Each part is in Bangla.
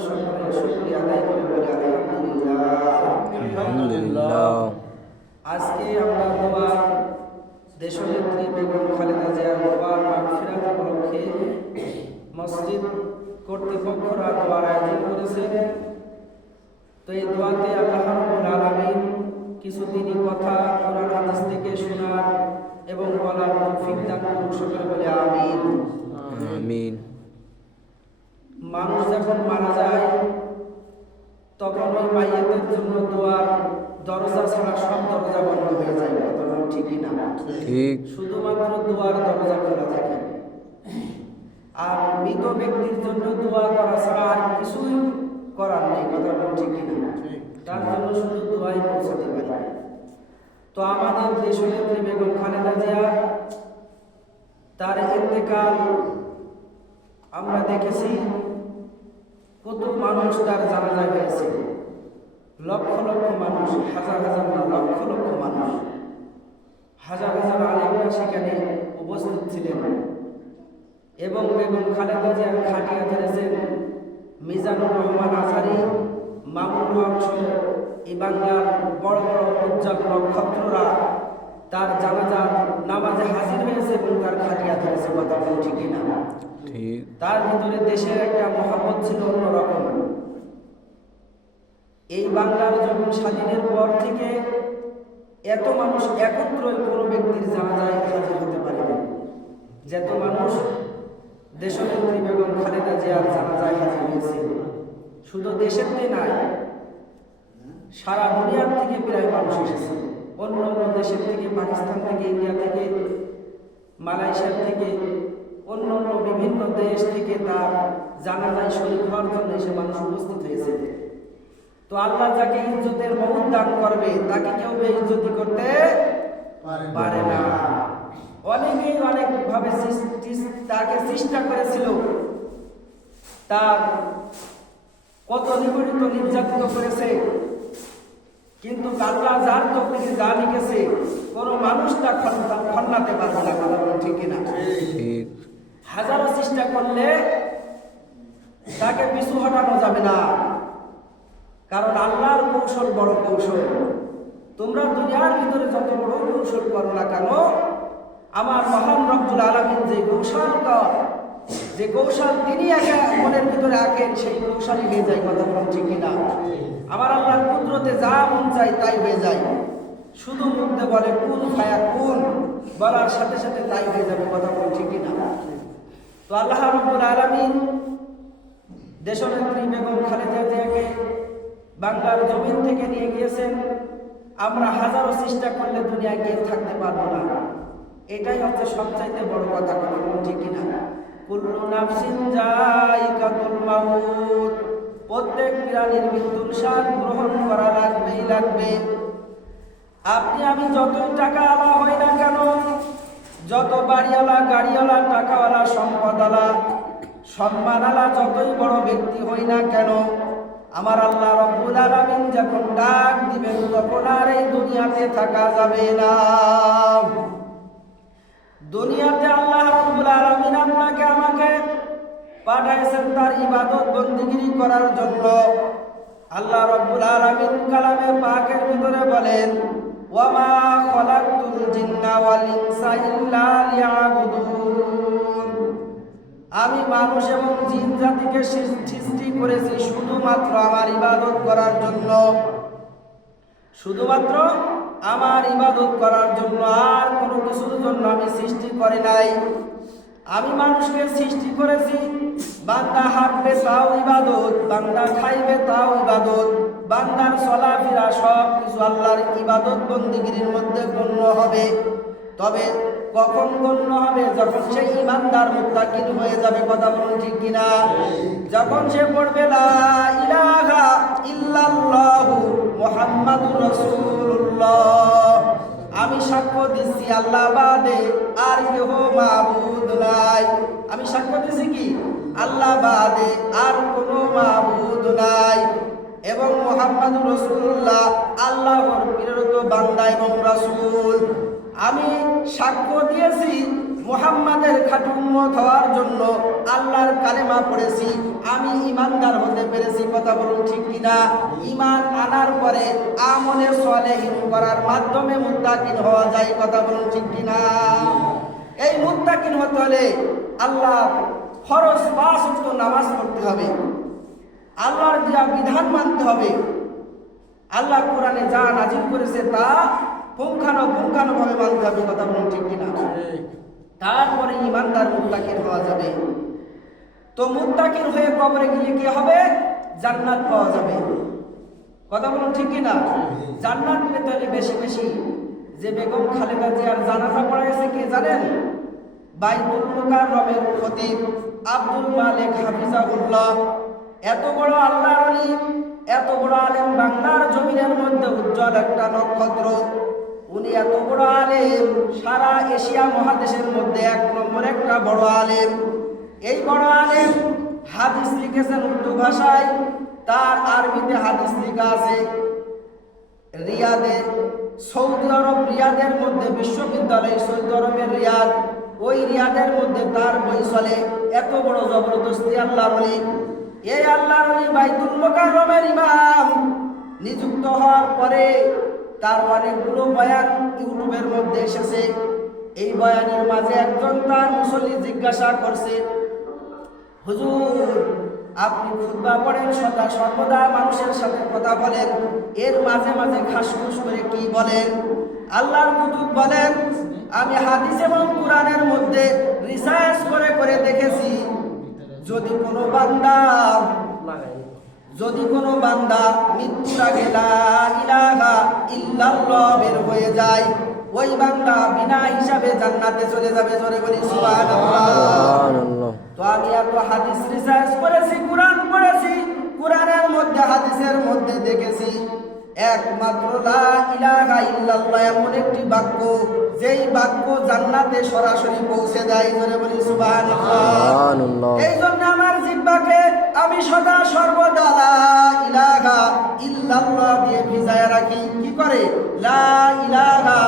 সম্পর্ক দরজা সব দরজা বন্ধ হয়ে যায় কথা ঠিকই না ঠিক। শুধুমাত্র দোয়ার দরজা খোলা থাকে। আর মৃত ব্যক্তির জন্য দোয়া করা ছাড়া আর কিছুই করার নেই কথা বলুন ঠিকই তার জন্য শুধু দোয়াই পৌঁছাতে পারি। তো আমাদের দেশনেত্রী বেগম খালেদা জিয়া তার ইন্তেকাল আমরা দেখেছি কত মানুষ তার জানাজা হয়েছে। লক্ষ লক্ষ মানুষ হাজার হাজার না লক্ষ লক্ষ মানুষ হাজার হাজার আলেমরা সেখানে উপস্থিত ছিলেন। এবং বেগম খালেদা জিয়ার খাটিয়া ধরেছেন মিজানুর রহমান আজারি মামুন হক এই বাংলার বড় বড় উজ্জ্বল নক্ষত্ররা। তার জানাজার নামাজে হাজির হয়েছে এবং তার খাটিয়া ধরেছে কথা বলুন ঠিকই না তার ভিতরে দেশের একটা মহাপত ছিল অন্যরকম। এই বাংলার যখন স্বাধীনের পর থেকে এত মানুষ একত্রই কোনো ব্যক্তির জানাজায় হাজির হতে পারেনি যত মানুষ দেশনেত্রী বেগম খালেদা জিয়ার জানাজায় হাজির হয়েছে শুধু দেশেরতে নাই, সারা দুনিয়ার থেকে প্রায় মানুষ এসেছে। অন্য অন্য দেশের থেকে, পাকিস্তান থেকে, ইন্ডিয়া থেকে মালয়েশিয়া থেকে, অন্য অন্য বিভিন্ন দেশ থেকে তার জানাজায় শরীর হওয়ার জন্য এসে মানুষ উপস্থিত হয়েছে। তো আল্লাহ যাকে ইজ্জতের বহুত দান করবে তাকে কেউ বেইজ্জতি করতে পারে না। অনেকেই অনেক ভাবে সৃষ্টি- তাকে চেষ্টা করেছিল। তার কত নিপীড়িত নির্যাতিত করেছে। কিন্তু আল্লাহ যার তকদিরে যা লিখেছে কোনো মানুষ তা খন্না- খন্নাতে পারবে না কথা ঠিক না ঠিক। হাজারো চেষ্টা করলে তাকে পিছু হটানো যাবে না। কারণ আল্লাহর কৌশল বড় কৌশল। তোমরা দুনিয়ার ভিতরে যত বড় কৌশল করো না কেন, আমার মহান রব্দুল আলমিন যে কৌশল কর যে কৌশল তিনি একা মনের ভিতরে আঁকেন, সেই কৌশলই হয়ে যায় কথা বলুন ঠিকই না আমার আল্লাহর কুদরতে যা মন চাই তাই হয়ে যায়। শুধু মুখে বলে, কোন খায়া কোন বলার সাথে সাথে তাই হয়ে যাবে কথা বলুন ঠিকই না তো আল্লাহ রব্বুল আলামিন দেশনেত্রী বেগম খালেদা জিয়াকে বাংলার জমিন থেকে নিয়ে গিয়েছেন। আমরা হাজারো চেষ্টা করলে দুনিয়ায় গিয়ে থাকতে পারব না। এটাই হচ্ছে সবচাইতে বড় কথা কথা ঠিক কিনা? কুল্লু নাফসিন জাইকাতুল মাউত। প্রত্যেক প্রাণীর মৃত্যুর স্বাদ গ্রহণ করা লাগবেই লাগবে। আপনি আমি যতই টাকা আলা হই না কেন, যত বাড়িওয়ালা, গাড়িওয়ালা, টাকাওয়ালা, সম্পদওয়ালা, সম্মানওয়ালা, যতই বড় ব্যক্তি হই না কেন আমার আল্লাহ রব্বুল আলামিন যখন ডাক দিবেন, তখন আর এই দুনিয়াতে থাকা যাবে না। দুনিয়াতে আল্লাহ রব্বুল আলামিন আপনাকে, আমাকে পাঠাইছেন তার ইবাদত বন্দিগিরি করার জন্য। আল্লাহ রব্বুল আলামিন কালামে পাকের ভিতরে বলেন ওয়ামা খলাকতুল জিন্না ওয়াল ইনসা ইল্লা লিয়াবুদুন। আমি মানুষ এবং জিন জাতিকে সৃষ্টি করেছি শুধুমাত্র আমার ইবাদত করার জন্য। শুধুমাত্র আমার ইবাদত করার জন্য আর কোনো কিছুর জন্য আমি সৃষ্টি করি নাই। আমি মানুষকে সৃষ্টি করেছি, বান্দা হাঁটবে তাও ইবাদত, বান্দা খাইবে তাও ইবাদত, বান্দার চলাফেরা সব কিছু আল্লাহর ইবাদত বন্দিগিরির মধ্যে গণ্য হবে। তবে কখন গণ্য হবে? যখন সে ইমানদার মুত্তাকিন হয়ে যাবে, কথা বলুন ঠিক কিনা? যখন সে পড়বে, লা ইলাহা ইল্লাল্লাহু মুহাম্মাদুর রাসূলুল্লাহ। আমি সাক্ষ্য দিচ্ছি আল্লাহ বাদে আর কেহ মাবুদ নাই। আমি সাক্ষ্য দিচ্ছি কি? আল্লাহ বাদে আর কোনো মাবুদ নাই। এবং মোহাম্মদুর রসুল্লাহ আল্লাহর প্রেরিত বান্দা এবং রাসূল। আমি সাক্ষ্য দিয়েছি মোহাম্মদের খাঁটি উম্মত হওয়ার জন্য আল্লাহর কালেমা পড়েছি। আমি ইমানদার হতে পেরেছি, কথা বলুন ঠিক কিনা? ইমান আনার পরে আমলে সলেহীন করার মাধ্যমে মুত্তাকিন হওয়া যায়, কথা বলুন ঠিক কিনা? এই মুত্তাকিন হতে হলে আল্লাহ ফরজ পাঁচ ওয়াক্ত নামাজ পড়তে হবে। আল্লাহর দেওয়া বিধান মানতে হবে। আল্লাহ কোরআনে যা নাজিল করেছে তা পুঙ্খানো পুঙ্খানো ভাবে মানতে হবে কথা বলুন ঠিক কিনা? তারপরে ইমানদার মুত্তাকির হওয়া যাবে। তো মুত্তাকির হয়ে কবরে গিয়ে কি হবে? জান্নাত পাওয়া যাবে। কথা বলুন ঠিক কিনা? জান্নাত পেতে হলে বেশি বেশি যে বেগম খালেদা জিয়ার জানাজা পড়াইছে কি জানেন? বাইতুল মুকাররমের খতিব আব্দুল মালিক হাফিজাহুল্লাহ। এত বড় আল্লাহর আলী এত বড় আলেম বাংলার জমিনের মধ্যে উজ্জ্বল একটা নক্ষত্র। উনি এত বড় আলেম, সারা এশিয়া মহাদেশের মধ্যে এক নম্বর একটা বড় আলেম। এই বড় আলেম হাদিস লিখেছেন উর্দু ভাষায়, তার আরবিতে হাদিস লেখা আছে। রিয়াদে, সৌদি আরব রিয়াদের মধ্যে বিশ্ববিদ্যালয় সৌদি আরবের রিয়াদ, ওই রিয়াদের মধ্যে তার বই চলে। এত বড় জবরদস্তি আল্লাহ বলি এই আল্লাহ বলি বাইতুল মোকাররমের ইমাম। নিযুক্ত হওয়ার পরে তার অনেকগুলো বয়ান ইউটিউবের মধ্যে এসেছে। এই বয়ানের মাঝে একজন তার মুসল্লি জিজ্ঞাসা করছে, হুজুর, আপনি খুতবা পড়েন সদা, সর্বদা মানুষের সাথে কথা বলেন। এর মাঝে মাঝে খাসখুস করে কি বলেন? আল্লাহর কুতুব বলেন, আমি হাদিস এবং কোরআনের মধ্যে রিসার্চ করে করে দেখেছি। যদি কোনো বান্দা যদি কোনো বান্দা মৃত্যুর আগে ইলাহা ইল্লাল্লাহ বের হয়ে যায় ওই বান্দা বিনা হিসাবে জান্নাতে চলে যাবে জোরে বলি সুবহানাল্লাহ। তো আমি এত হাদিস রিসার্চ করেছি কোরআন পড়েছি কোরআনের মধ্যে হাদিসের মধ্যে দেখেছি একমাত্র লা ইলাহা ইল্লাল্লাহ এমন একটি বাক্য যেই বাক্য জান্নাতে সরাসরি পৌঁছে দেয় জোরে বলি সুবহানাল্লাহ। এই জন্য আমার জিব্বাকে আমি সদা সর্বদা লা ইলাহা ইল্লাল্লাহ দিয়ে ভিজায় রাখি। কি করে? লা ইলাহা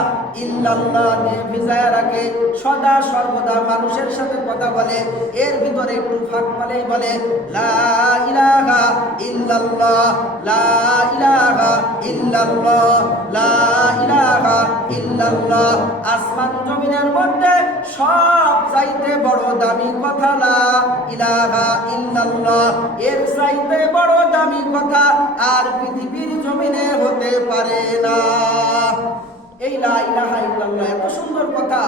ইল্লাল্লাহ দিয়ে ভিজায় রাখে। সদা সর্বদা মানুষের সাথে কথা বলে এর ভিতরে একটু ফাঁক পালেই বলে লা ইলাহা ইল্লাল্লাহ, লা ইলাহা ইল্লাল্লাহ, লা ইলাহা ইল্লাল্লাহ। আসমান জমিনের মধ্যে সব চাইতে বড় দামি কথা লা ইলাহা ইল্লাল্লাহ। এর চাইতে বড় দামি কথা আর পৃথিবীর জমিনে হতে পারে না। এই লা ইলাহা ইল্লাল্লাহ, এত সুন্দর কথা।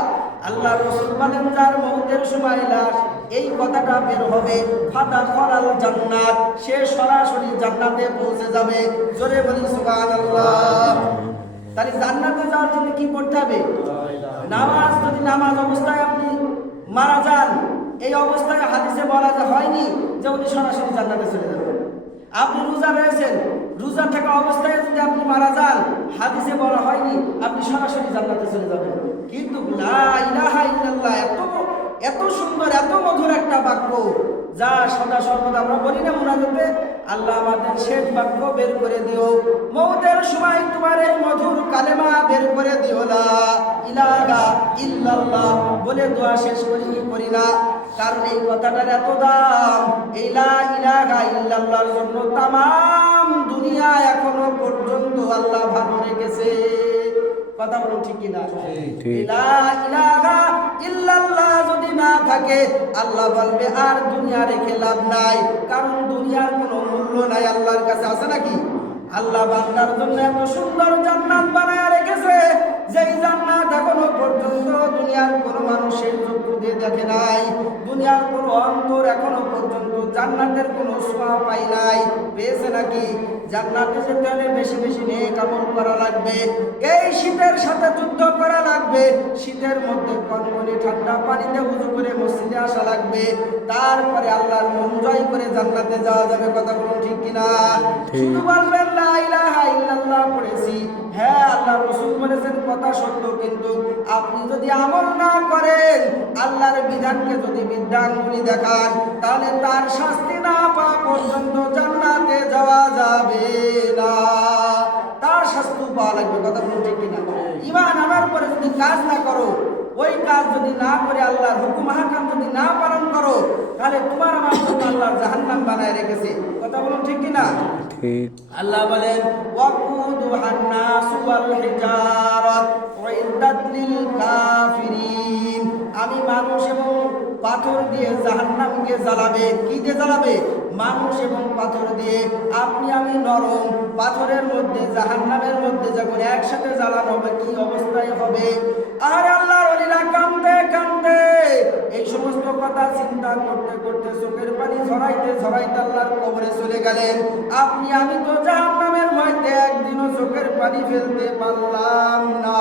আল্লাহ রাসূল বলেন, যার মউতের সময় লাশ, এই কথাটা বের হবে ফাতা খলাল জান্নাত, সে সরাসরি জান্নাতে পৌঁছে যাবে। জোরে বলি সুবহানাল্লাহ। তাহলে জান্নাতে যাওয়ার জন্য কি করতে হবে? নামাজ, যদি নামাজ অবস্থায় আপনি মারা যান, এই অবস্থায় হাদিসে বলা হয়নি যে উনি সরাসরি জান্নাতে চলে যাবেন। আপনি রোজা রয়েছেন রোজা থাকা অবস্থায় যদি আপনি মারা যান, হাদিসে বলা হয়নি, আপনি সরাসরি জান্নাতে চলে যাবেন। কিন্তু ইলাহা ইল্লাল্লাহ, এত এত সুন্দর, এত মধুর একটা বাক্য। যা সদা সর্বদা আমরা বলি না মুনাজাতে আল্লাহ আমাদের শেষ বাক্য বের করে দিও। মৌতের সময় তোমার এই মধুর কালেমা বের করে দিও লা ইলাহা ইল্লাল্লাহ বলে দোয়া শেষ করি করি না। কারণ এই কথাটার এত দাম। এই লা ইলাহা ইল্লাল্লাহর জন্য তামাম দুনিয়া এখনও পর্যন্ত আল্লাহ ভালো রেখেছে। কথা বলুন ঠিক কিনা? ইল্লাল্লাহ যদি না থাকে আল্লাহ বলবে আর দুনিয়া রেখে লাভ নাই। কারণ দুনিয়ার কোনো মূল্য নাই আল্লাহর কাছে। আছে নাকি? আল্লাহ বান্দার জন্য এত সুন্দর জান্নাত বানায় রেখেছে যেই জান্নাত এখনও পর্যন্ত দুনিয়ার কোনো মানুষের চক্ষু দিয়ে দেখে নাই। দুনিয়ার কোনো অন্তর এখনও পর্যন্ত জান্নাতের কোনো ছোঁয়া পাই নাই। পেয়েছে নাকি? জান্নাতে যেতে হলে বেশি বেশি নেক আমল করা লাগবে। এই শীতের সাথে যুদ্ধ করা লাগবে। শীতের মধ্যে কনকনে ঠান্ডা পানিতে উজু করে মসজিদে আসা লাগবে। তারপরে আল্লাহর মন জয় করে জান্নাতে যাওয়া যাবে কথা বলুন ঠিক কিনা? শুধু বলবেন লা ইলাহা ইল্লাল্লাহ পড়েছি। হ্যাঁ আল্লাহ রসুল বলেছেন, কথা সত্য, কিন্তু আপনি যদি আমল না করেন, আল্লাহর বিধানকে যদি বিধানগুলি দেখান, তাহলে তার শাস্তি না পাওয়া পর্যন্ত জান্নাতে যাওয়া যাবে না। তার শাস্তি পাওয়া লাগবে, কথা বলুন ঠিক কিনা? ইমান আনার পরে যদি কাজ না করো, ওই কাজ যদি না করে আল্লাহর হুকুম, হাকাম যদি না পালন করো, তাহলে তোমার আমার আল্লাহর জাহান্নাম বানায় রেখেছে। কথা বলুন ঠিক কিনা? আল্লাহ বলেন ওয়াকুদুহান ওয়াল হিজারাত লিল কাফিরিন। আমি মানুষ এবং পাথর দিয়ে জাহান্নামকে জ্বালাবে। কি দিয়ে জ্বালাবে? মানুষ এবং পাথর দিয়ে। আপনি আমি নরম, পাথরের মধ্যে, জাহান্নামের মধ্যে যখন একসাথে জ্বালানো হবে, কি অবস্থায় হবে? আর কথা চিন্তা করতে করতে চোখের পানি ঝরাইতে ঝরাইতে আল্লাহর কবরে চলে গেলেন। আপনি, আমি তো জাহান্নামের ভয়তে একদিনও চোখের পানি ফেলতে পারলাম না।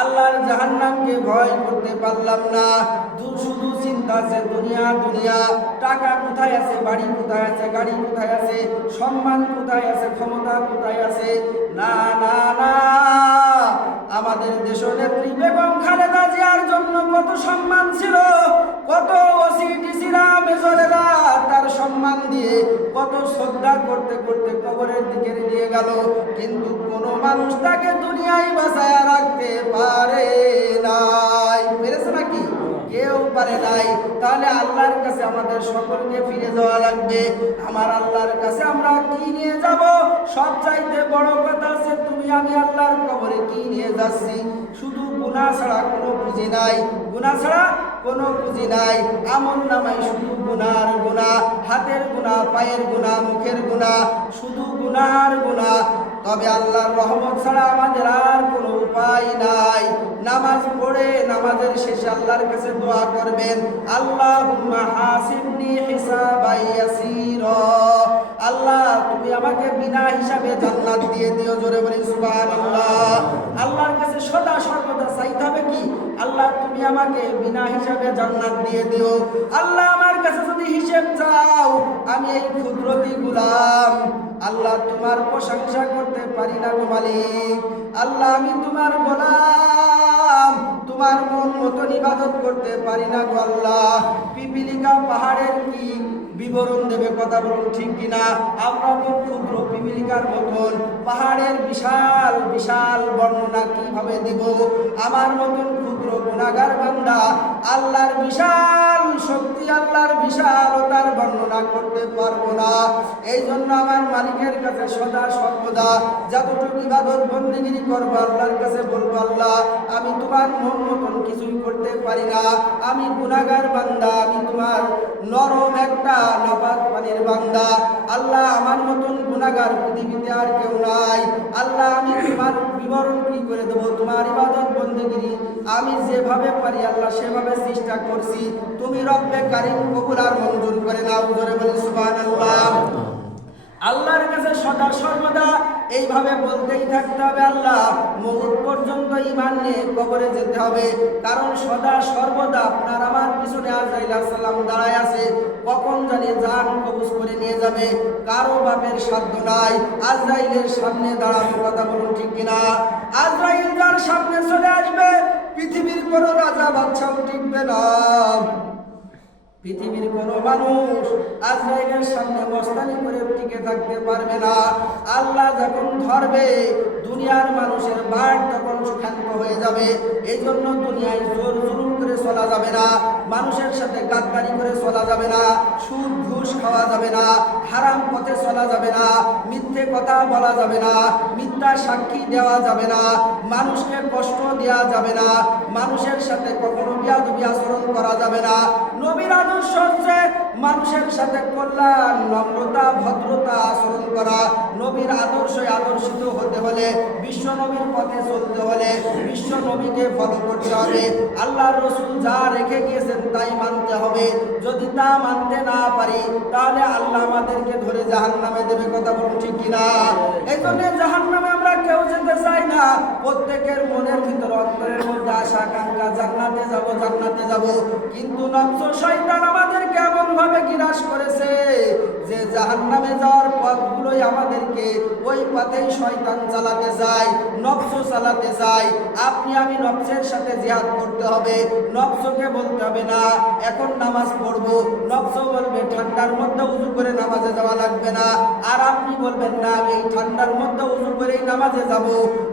আল্লাহর জাহান্নামকে ভয় করতে পারলাম না। শুধু চিন্তা আছে দুনিয়া দুনিয়া। টাকা কোথায় আছে, বাড়ি কোথায় আছে, গাড়ি কোথায় আছে, সম্মান কোথায় আছে, ক্ষমতা কোথায় আছে? না না না। আমাদের দেশের নেত্রী বেগম খালেদা জিয়ার জন্য কত সম্মান ছিল, কত ওসিডিসিরা মেজরেরা তার সম্মান দিয়ে কত শ্রদ্ধা করতে করতে কবরের দিকে নিয়ে গেল। কিন্তু কোনো মানুষ তাকে দুনিয়ায় বাঁচায় রাখতে পারে নাকি কেউ পারে নাই। তাহলে আল্লাহর কাছে আমাদের সকলকে ফিরে যাওয়া লাগবে। আমার আল্লাহর কাছে আমরা কি নিয়ে যাব? সব চাইতে বড় কথা আছে তুমি আমি আল্লাহর কবরে কি নিয়ে যাচ্ছি? শুধু গুণা ছাড়া কোনো পুঁজি নাই। গুণা ছাড়া কোনো পুঁজি নাই। আমল নামাই শুধু গুনার গুণা হাতের গুণা পায়ের গুণা মুখের গুণা শুধু গুনার গুণা তবে আল্লাহর রহমত ছাড়া আমাদের আর কোনো উপায় নাই। নামাজ পড়ে, নামাজের শেষে আল্লাহর কাছে দোয়া করবেন আল্লাহ হাসিবনি হিসাবাই ইয়াসীরা। আল্লাহ, তুমি আমাকে বিনা হিসাবে জান্নাত দিয়ে দিও, জোরে বলি সুবহানাল্লাহ। আল্লাহর কাছে সদা সর্বদা চাইতে হবে কি? আল্লাহ, তুমি আমাকে বিনা হিসাবে জান্নাত দিয়ে দিও। আল্লাহ, আমার কাছে যদি হিসেব চাও, আমি এই ক্ষুদ্রতি গুলাম। আল্লাহ, তোমার প্রশংসা করতে পারি না গো মালিক। আল্লাহ, আমি তোমার গোলাম। তোমার মন মতন ইবাদত করতে পারি না গো আল্লাহ। পিপিলিকা পাহাড়ের কি বিবরণ দেবে কথা বলুন, ঠিক কিনা? আমরা তো ক্ষুদ্র পিপিলিকার মতন পাহাড়ের বিশাল বিশাল বর্ণনা কীভাবে দেব? আমার মতন ক্ষুদ্র গুণাগার বান্দা। আল্লাহর বিশাল শক্তি, আল্লাহর বিশালতার বর্ণনা করতে পারব না। এই জন্য আমার মালিকের কাছে সদা সর্বদা যতটুকু ইবাদত, বন্দিগিরি করব, আল্লাহর কাছে বলব, আল্লাহ, আমি তোমার মন মতন কিছুই করতে পারি না। আমি গুণাগার বান্দা, আমি তোমার নরম একটা নাপাক পানির বান্দা। আল্লাহ, আমার মতন গুণাগার পৃথিবীতে আর কেউ নাই। আল্লাহ, আমি তোমার বিবরণ কি করে দেবো? তোমার ইবাদত, বন্দিগিরি আমি যেভাবে পারি আল্লাহ সেভাবে চেষ্টা করছি। তুমি রব্বে কারিম কবুল আর মঞ্জুর করে নাও, জোরে বলি সুবহানাল্লাহ। আল্লাহর কাছে সদা সর্বদা এইভাবে বলতেই থাকতে হবে আল্লাহ মহুত পর্যন্ত ইমান নিয়ে কবরে যেতে হবে। কারণ সদা সর্বদা আপনার আমার পিছনে আজরাইল সালাম দাঁড়ায় আছে। কখন জানি জান কবুজ করে নিয়ে যাবে। কারও বাপের সাধ্য নাই। আজরাইলের সামনে দাঁড়ানো কথা বলুন ঠিক কিনা? আজরাইল যার সামনে চলে আসবে পৃথিবীর কোন রাজা বাচ্চাও টিকবে না। পৃথিবীর কোন মানুষ আজরাইলের সামনে মস্তানি করে টিকে থাকতে পারবে না। আল্লাহ যখন ধরবে, দুনিয়ার মানুষের বাড় তখন শান্ত হয়ে যাবে। এই জন্য দুনিয়ায় জোর জোর করে চলা যাবে না। মানুষের সাথে গাদ্দারি করে চলা যাবে না, সুদ, ঘুষ খাওয়া যাবে না, হারাম পথে চলা যাবে না, মিথ্যে কথা বলা যাবে না, মিথ্যা সাক্ষী দেওয়া যাবে না, মানুষকে কষ্ট দেওয়া যাবে না, মানুষের সাথে কখনো বিয়াদবি আচরণ করা যাবে না। নবীর আদর্শ হচ্ছে মানুষের সাথে কল্যাণ, নম্রতা, ভদ্রতা আচরণ করা, নবীর আদর্শে আদর্শিত হতে হলে, বিশ্ব নবীর পথে চলতে হলে, বিশ্ব নবীকে ফলো করতে হবে। আল্লাহ রসুল যা রেখে গিয়েছেন তাই মানতে হবে। যদি তা মানতে না পারি, তাহলে আল্লাহ আমাদেরকে ধরে জাহান নামে দেবে, কথা বলুন ঠিক কিনা? এই জন্য জাহান নামে আমরা কেউ যেতে চাই না, প্রত্যেকের মনের ভিতর অন্তরের মধ্যে আশা, আকাঙ্ক্ষা, জান্নাতে যাব জান্নাতে যাব। কিন্তু নফস শয়তান আমাদেরকে এমন ভাবে গিরাস করেছে যে জাহান্নামে যাওয়ার পথগুলোই আমাদেরকে ওই পথেই শয়তান চালাতে যায় নফস চালাতে যায়। আপনি, আমি নফসের সাথে জিহাদ করতে হবে নফসকে বলতে হবে না, এখন নামাজ পড়ব। নফস বলবে, ঠান্ডার মধ্যে উজু করে নামাজে যাওয়া লাগবে না। আর আপনি বলবেন, না, আমি এই ঠান্ডার মধ্যে উজু করেই নামাজে যাব,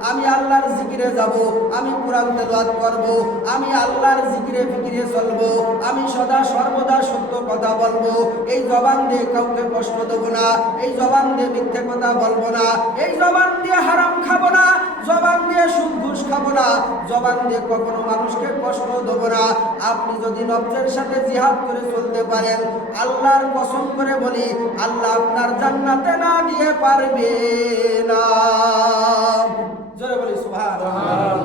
আমি আল্লাহর জিকিরে যাব, আমি কোরআন তেলাওয়াত করব, আমি আল্লাহর জিকিরে ফিকিরে চলবো, আমি সদা সর্বদা সত্য কথা বলব। এই জবান দিয়ে কাউকে কষ্ট দেবো না, এই জবান দিয়ে মিথ্যে কথা বলব না, এই জবান দিয়ে হারাম খাব না, জবান দিয়ে সুদ ঘুষ খাব না, জবান দিয়ে কখনো মানুষকে কষ্ট দেবো না। আপনি যদি নবজের সাথে জিহাদ করে চলতে পারেন, আল্লাহর কসম করে বলি, আল্লাহ আপনার জান্নাতে না দিয়ে পারবে না। জোরে বলি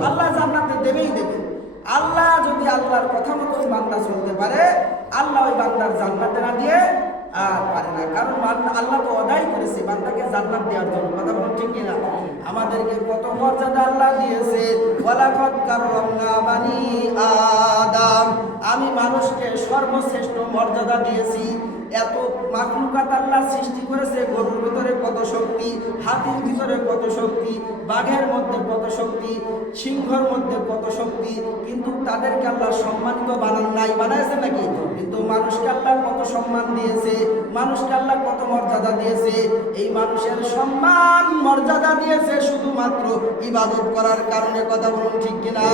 আল্লাহ জান্নাতে দেবেই দেবে। আল্লাহ যদি আল্লাহর কথা মতো বান্দা চলতে পারে আল্লাহ ওই বান্দার জান্নাতে না দিয়ে আর পারে না। কারণ বান্দা আল্লাহ তো অদাই করেছে বান্দাকে জান্নাত দেওয়ার জন্য। কথা বলুন ঠিক কিনা? আমাদেরকে কত মর্যাদা আল্লাহ দিয়েছে। ওয়ালাকাদ কাররামনা বানি আদম। আমি মানুষকে সর্বশ্রেষ্ঠ মর্যাদা দিয়েছি। এত মাকলুকাত আল্লাহ সৃষ্টি করেছে, গরুর ভিতরে কত শক্তি, হাতির ভিতরে কত শক্তি, বাঘের মধ্যে কত শক্তি, সিংহর মধ্যে কত শক্তি, কিন্তু তাদেরকে আল্লাহ সম্মানিত বানান নাই, বানাইছে নাকি? কিন্তু মানুষকে আল্লাহ কত সম্মান দিয়েছে, মানুষকে আল্লাহ কত মর্যাদা দিয়েছে, এই মানুষের সম্মান, মর্যাদা দিয়েছে শুধুমাত্র ইবাদত করার কারণে, কথা বলুন ঠিক কিনা?